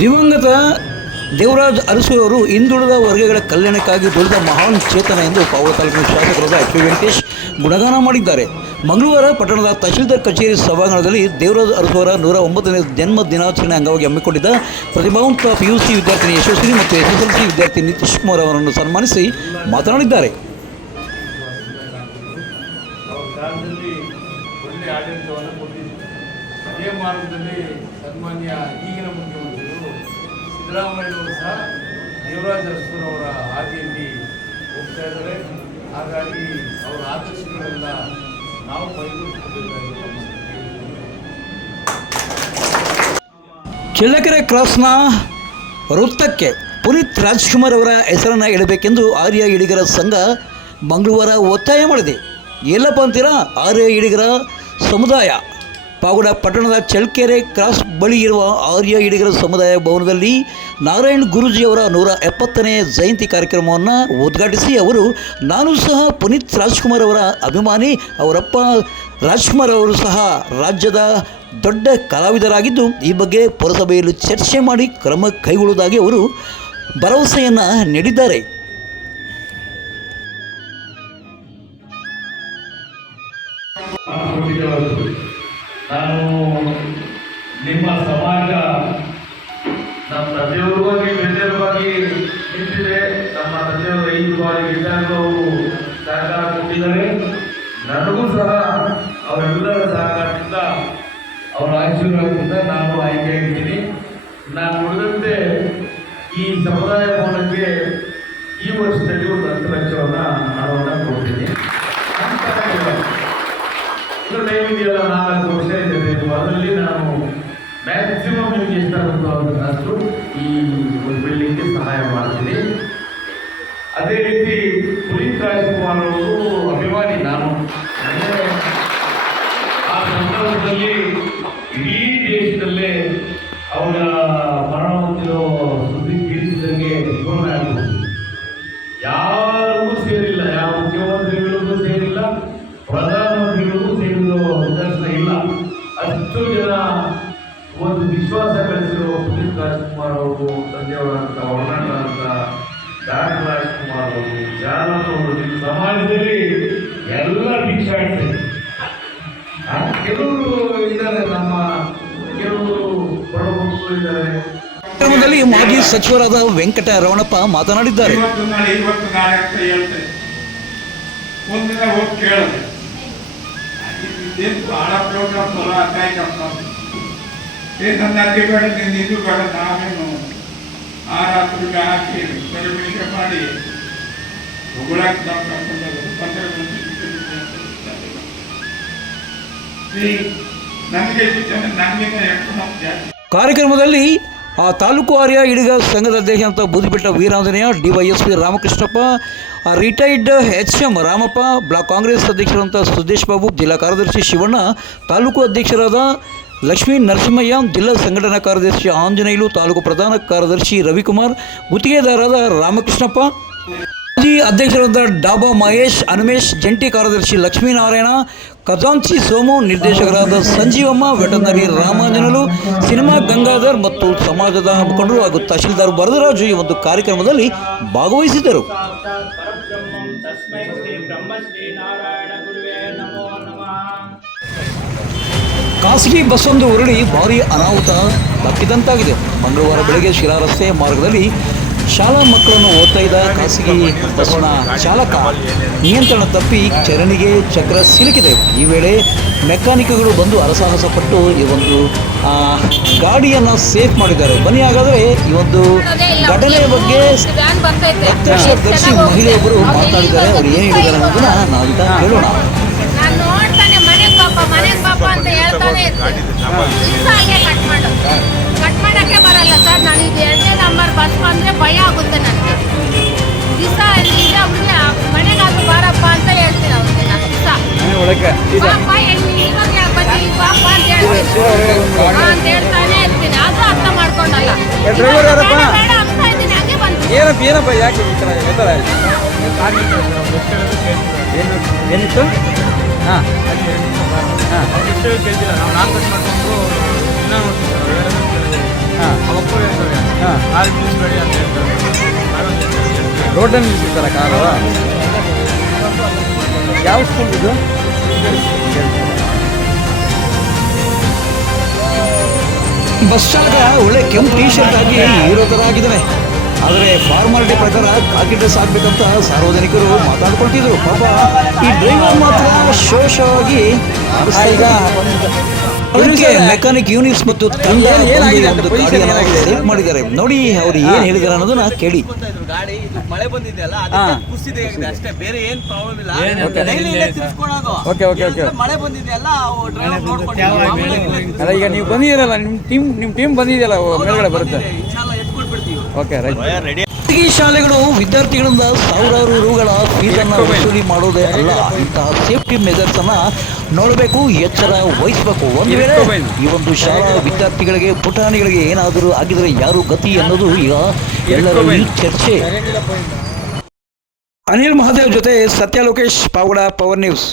ದಿವಂಗತ ದೇವರಾಜ್ ಅರಸು ಅವರು ಹಿಂದುಳಿದ ವರ್ಗಗಳ ಕಲ್ಯಾಣಕ್ಕಾಗಿ ದುಡಿದ ಮಹಾನ್ ಚೇತನ ಎಂದು ಪಾವಳ ತಾಲೂಕಿನ ಶಾಸಕರಾದ ಎಚ್ ವೆಂಕಟೇಶ್ ಗುಣಗಾನ ಮಾಡಿದ್ದಾರೆ. ಮಂಗಳವಾರ ಪಟ್ಟಣದ ತಹಶೀಲ್ದಾರ್ ಕಚೇರಿ ಸಭಾಂಗಣದಲ್ಲಿ ದೇವರಾಜ್ ಅರಸು ಅವರ ನೂರ ಒಂಬತ್ತನೇ ಜನ್ಮ ದಿನಾಚರಣೆ ಅಂಗವಾಗಿ ಹಮ್ಮಿಕೊಂಡಿದ್ದ ಪ್ರತಿಭಾವಂತ ಪಿಯುಸಿ ವಿದ್ಯಾರ್ಥಿನಿ ಯಶಸ್ವಿನಿ ಮತ್ತು ಎಸ್ಎಸ್ಎಲ್ಸಿ ವಿದ್ಯಾರ್ಥಿ ನಿತೀಶ್ ಕುಮಾರ್ ಅವರನ್ನು ಸನ್ಮಾನಿಸಿ ಮಾತನಾಡಿದ್ದಾರೆ. ಅದೇ ಮಾರ್ಗದಲ್ಲಿ ಸನ್ಮಾನ್ಯ ಈಗಿನ ಮುಖ್ಯಮಂತ್ರಿಗಳು ಸಿದ್ದರಾಮಯ್ಯವರು ಸಹ ದೇವರಾಜ ಅರಸರವರ ಹಾದಿಯಲ್ಲಿ ಹೋಗ್ತಾ ಇದ್ದಾರೆ. ಹಾಗಾಗಿ ಅವರ ಆದರ್ಶಗಳೆಲ್ಲ ನಾವು ಕೈಗೊಳ್ಳಬೇಕಾಗಿ ಚಳ್ಳಕೆರೆ ಕ್ರಾಸ್ನ ವೃತ್ತಕ್ಕೆ ಪುನೀತ್ ರಾಜ್ಕುಮಾರ್ ಅವರ ಹೆಸರನ್ನು ಇಡಬೇಕೆಂದು ಆರ್ಯ ಇಡಿಗರ ಸಂಘ ಮಂಗಳವಾರ ಒತ್ತಾಯ ಮಾಡಿದೆ. ಎಲ್ಲಪ್ಪ ಅಂತೀರಾ? ಆರ್ಯ ಇಡಿಗರ ಸಮುದಾಯ. ಪಾಗುಡ ಪಟ್ಟಣದ ಚಳ್ಕೆರೆ ಕ್ರಾಸ್ ಬಳಿ ಇರುವ ಆರ್ಯ ಇಡಿಗರ ಸಮುದಾಯ ಭವನದಲ್ಲಿ ನಾರಾಯಣ್ ಗುರುಜಿಯವರ ನೂರ ಎಪ್ಪತ್ತನೇ ಜಯಂತಿ ಕಾರ್ಯಕ್ರಮವನ್ನು ಉದ್ಘಾಟಿಸಿ ಅವರು, ನಾನು ಸಹ ಪುನೀತ್ ರಾಜ್ಕುಮಾರ್ ಅವರ ಅಭಿಮಾನಿ, ಅವರಪ್ಪ ರಾಜ್ಕುಮಾರ್ ಅವರು ಸಹ ರಾಜ್ಯದ ದೊಡ್ಡ ಕಲಾವಿದರಾಗಿದ್ದು, ಈ ಬಗ್ಗೆ ಪುರಸಭೆಯಲ್ಲಿ ಚರ್ಚೆ ಮಾಡಿ ಕ್ರಮ ಕೈಗೊಳ್ಳುವುದಾಗಿ ಅವರು ಭರವಸೆಯನ್ನು ನೀಡಿದ್ದಾರೆ. ನಾನು ನಿಮ್ಮ ಸಮಾಜ, ನಮ್ಮ ತಂದೆಯವ್ರಿಗಾಗಿ ಬೆನ್ನೆಲುಬಾಗಿ ನಿಂತಿದೆ. ನಮ್ಮ ತಂದೆಯವರು ಐದು ಬಾರಿ ಅವರು ಸಹಕಾರ ಕೊಟ್ಟಿದ್ದಾರೆ. ನನಗೂ ಸಹ ಅವರೆಲ್ಲರ ಸಹಕಾರದಿಂದ, ಅವರ ಆಶೀರ್ವಾದದಿಂದ ನಾನು ಆಯ್ಕೆಯಾಗಿದ್ದೀನಿ ನಾನು ಉಳಿದಂತೆ ಈ ಸಮುದಾಯ ಭವನಕ್ಕೆ ಈ ವರ್ಷದಲ್ಲಿ ಒಂದು ಹತ್ತು ಲಕ್ಷವನ್ನು ಹಣವನ್ನು ಕೊಡ್ತೀನಿ. ಇದೆಯಲ್ಲ, ನಾಲ್ಕು ವರ್ಷ. ಇದೆ ಇದು ಅದರಲ್ಲಿ ನಾನು ಮ್ಯಾಕ್ಸಿಮಮ್ ನಿಮಗೆ ಎಷ್ಟಾಗುತ್ತೋ ಪುನೀತ್ ರಾಜ್ಕುಮಾರ್ ಅವರು ತಂದೆಯವರಂತ ಒಡನಾಟ ಅಂತ ಡಾಕ್ಟರ್ ರಾಜ್ಕುಮಾರ್ ಅವರು ಈ ಸಮಾಜದಲ್ಲಿ ಎಲ್ಲ ಭಿಕ್ಷಾಡ್ತಾರೆ ಕೆಲವರು ಇದ್ದಾರೆ ನಮ್ಮ ಕೆಲವರು ಬಡವರು ಇದ್ದಾರೆ. ಕಾರ್ಯಕ್ರಮದಲ್ಲಿ ಮಾಜಿ ಸಚಿವರಾದ ವೆಂಕಟ ರವಣಪ್ಪ ಮಾತನಾಡಿದ್ದಾರೆ. ಒಂದಿನ ಹೋಗಿ ಕೇಳಿದೆ. ಪ್ರೋಗ್ರಾಮ್ ಏ ನನ್ನ ಬೇಡ ನಾವೇನು. ಆ ರಾತ್ರಿಗೆ ಹಾಕಿ ಪರಿಮೇಶ ಮಾಡಿ ಕಾರ್ಯಕ್ರಮದಲ್ಲಿ ಆ ತಾಲೂಕು ಆರ್ಯ ಇಡಿಗ ಸಂಘದ ಅಧ್ಯಕ್ಷ ಅಂತ Boodipetta Veeranjaneya DYSP Ramakrishnappa retired H M Ramappa, block Congress ಅಧ್ಯಕ್ಷರಂತ Sudesh Babu, ಜಿಲ್ಲಾ ಕಾರ್ಯದರ್ಶಿ ಶಿವಣ್ಣ, ತಾಲೂಕು ಅಧ್ಯಕ್ಷರಾದ ಲಕ್ಷ್ಮೀ ನರಸಿಂಹಯ್ಯ, ಜಿಲ್ಲಾ ಸಂಘಟನಾ ಕಾರ್ಯದರ್ಶಿ ಆಂಜನೇಯಲು, ತಾಲೂಕು ಪ್ರಧಾನ ಕಾರ್ಯದರ್ಶಿ ರವಿಕುಮಾರ್, ಗುತ್ತಿಗೆದಾರರಾದ ರಾಮಕೃಷ್ಣಪ್ಪ, ಮಾಜಿ ಅಧ್ಯಕ್ಷರಾದ ಡಾಬಾ ಮಹೇಶ್, ಅನುಮೇಶ್, ಜಂಟಿ ಕಾರ್ಯದರ್ಶಿ ಲಕ್ಷ್ಮೀನಾರಾಯಣ, ಖಜಾಂಚಿ ಸೋಮು, ನಿರ್ದೇಶಕರಾದ ಸಂಜೀವಮ್ಮ ವೆಟನರಿ ರಾಮಾಂಜನಲು, ಸಿನಿಮಾ ಗಂಗಾಧರ್ ಮತ್ತು ಸಮಾಜದ ಮುಖಂಡರು ಹಾಗೂ ತಹಶೀಲ್ದಾರ್ ವರದರಾಜು ಈ ಒಂದು ಕಾರ್ಯಕ್ರಮದಲ್ಲಿ ಭಾಗವಹಿಸಿದ್ದರು. ಸಾಕ್ಷಾತ್ ಪರಬ್ರಹ್ಮಂ ಬ್ರಹ್ಮ ಶ್ರೀ ನಾರಾಯಣ ಗುರುವೇ ನಮೋ ನಮಃ. ಖಾಸಗಿ ಬಸ್ಸೊಂದು ಉರುಳಿ ಭಾರಿ ಅನಾಹುತ ತಪ್ಪಿದಂತಾಗಿದೆ ಮಂಗಳವಾರ ಬೆಳಗ್ಗೆ ಶಿರಾ ರಸ್ತೆ ಮಾರ್ಗದಲ್ಲಿ ಶಾಲಾ ಮಕ್ಕಳನ್ನು ಓದ್ತಾ ಇದ್ದ ಖಾಸಗಿ ಬಸ್ನ ಚಾಲಕ ನಿಯಂತ್ರಣ ತಪ್ಪಿ ಚರಣಿಗೆ ಚಕ್ರ ಸಿಲುಕಿದೆ. ಈ ವೇಳೆ ಮೆಕ್ಯಾನಿಕ್ಗಳು ಬಂದು ಹರಸಾಹಸ ಪಟ್ಟು ಈ ಒಂದು ಗಾಡಿಯನ್ನು ಸೇಫ್ ಮಾಡಿದ್ದಾರೆ. ಬನ್ನಿ ಹಾಗಾದರೆ ಈ ಒಂದು ಘಟನೆ ಬಗ್ಗೆ ಪ್ರತ್ಯಕ್ಷದರ್ಶಿ ಮಹಿಳೆಯೊಬ್ಬರು ಮಾತಾಡಿದ್ದಾರೆ. ಅವರು ಏನು ಹೇಳಿದ್ದಾರೆ ಅನ್ನೋದನ್ನ ನಾವು ಕೇಳೋಣ. ಪಾಪ ಮನೆಗೆ ಪಾಪ ಅಂತ ಹೇಳ್ತಾನೆ ಇರ್ತೀನಿ ದಿವ್ಸ ಹಂಗೆ ಕಟ್ ಮಾಡೋದು ಕಟ್ ಮಾಡೋಕ್ಕೆ ಬರಲ್ಲ ಸರ್ ನಾನು ಇದು ಎರಡನೇ ನಂಬರ್ ಬಸ್ ಬಂದ್ರೆ ಭಯ ಆಗುತ್ತೆ ನನಗೆ. ದಿವಸ ಇಲ್ಲಿಂದ ಅವ್ರಿಗೆ ಮನೆಗಾದ್ರು ಬಾರಪ್ಪ ಅಂತ ಹೇಳ್ತೀನಿ ಅವ್ರಿಗೆ ನಾನು ದಿವಸ ಪಾಪ ಹೆಣ್ಣು ಇವಾಗ ಯಾಕ್ ಪಾಪ ಅಂತ ಹೇಳ್ತೀನಿ. ಅಂತ ಹೇಳ್ತಾನೆ ಇರ್ತೀನಿ. ಅದು ಅರ್ಥ ಮಾಡ್ಕೊಂಡಲ್ಲ. ಅಂತ ಇದ್ದೀನಿ ಹಂಗೆ ಬಂದು ಏನಪ್ಪ ಏನಪ್ಪ ಯಾಕೆ ಈ ಥರ? ಏನು ಏನಿತ್ತು? ಹಾಂ. ಹಾಂ. ನಾವು ನಾಲ್ಕು ಕಟ್ ಮಾಡ್ಕೊಂಡು ಇನ್ನೂ ಹಾಂ. ಅವಕ್ಕೂ ಹೇಳ್ತಾರೆ ಹಾಂ. ಕಾಲು ನಿಲ್ಲಿಸ್ಬೇಡಿ ಅಂತ ಹೇಳ್ತಾರೆ ನಾನೊಂದು ಹೇಳ್ತಾರೆ. ರೋಡಲ್ಲಿ ಕಾರು? ಯಾವ ಸ್ಕೂಲ್ ಇದು? ಬಸ್ ಚಾಲಕ ಒಳ್ಳೆ ಕೆಂಪು ಟೀ ಶರ್ಟ್ ಆಗಿ ಇರೋ ಥರ ಆಗಿದ್ದಾನೆ ಆದರೆ ಫಾರ್ಮಾಲಿಟಿ ಪ್ರಕಾರ ಕಾಕಿ ಡ್ರೆಸ್ ಹಾಕ್ಬೇಕಂತ ಸಾರ್ವಜನಿಕರು ಮಾತಾಡ್ಕೊಳ್ತಿದ್ರು. ಪಾಪ ಈ ಡ್ರೈವರ್ ಮಾತ್ರ ಶೋಷವಾಗಿ ಈಗ ಅದಕ್ಕೆ ಮೆಕ್ಯಾನಿಕ್ ಯೂನಿಟ್ಸ್ ಮತ್ತು ತಂಡ ಒಂದು ಮಾಡಿದ್ದಾರೆ. ನೋಡಿ ಅವ್ರು ಏನ್ ಹೇಳಿದಾರೆ ಅನ್ನೋದನ್ನ ಕೇಳಿ. ಗಾಡಿ? ಮಳೆ ಬಂದಿದೆಯಲ್ಲ ಅದಕ್ಕೆ ಕುಸಿದೆ ಆಗಿದೆ ಅಷ್ಟೇ ಬೇರೆ ಏನ್ ಪ್ರಾಬ್ಲಮ್ ಇಲ್ಲ. ಮಳೆ ಬಂದಿದೆಯಲ್ಲ ಅಲ್ಲ ಈಗ ನೀವು ಬಂದಿದ್ದೀರಲ್ಲ ನಿಮ್ಮ ಟೀಮ್ ನಿಮ್ಮ ಟೀಮ್ ಬಂದಿದೆಯಲ್ಲ ಮೇಲ್ಗಡೆ ಬರುತ್ತೆ. Okay right. ಖಾಸಗಿ ಶಾಲೆಗಳು ವಿದ್ಯಾರ್ಥಿಗಳಿಂದ ಸಾವಿರಾರು ರೂಗಳ ಫೀಸನ್ನು ವಸೂಲಿ ಮಾಡೋದೇ ಅಲ್ಲ. ಇಂತಹ ಸೇಫ್ಟಿ ಮೆಜರ್ಸ್ ಅನ್ನ ನೋಡಬೇಕು ಎಚ್ಚರ ವಹಿಸಬೇಕು. ಒಂದು ವೇಳೆ ಈ ಒಂದು ಶಾಲಾ ವಿದ್ಯಾರ್ಥಿಗಳಿಗೆ ಪುಟಾಣಿಗಳಿಗೆ ಏನಾದರೂ ಆಗಿದ್ರೆ ಯಾರು ಗತಿ ಅನ್ನೋದು ಈಗ ಎಲ್ಲರಲ್ಲಿ ಚರ್ಚೆ. ಅನಿಲ್ ಮಹಾದೇವ್ ಜೊತೆ ಸತ್ಯ ಲೋಕೇಶ್ ಪಾವಗಡ ಪವರ್ ನ್ಯೂಸ್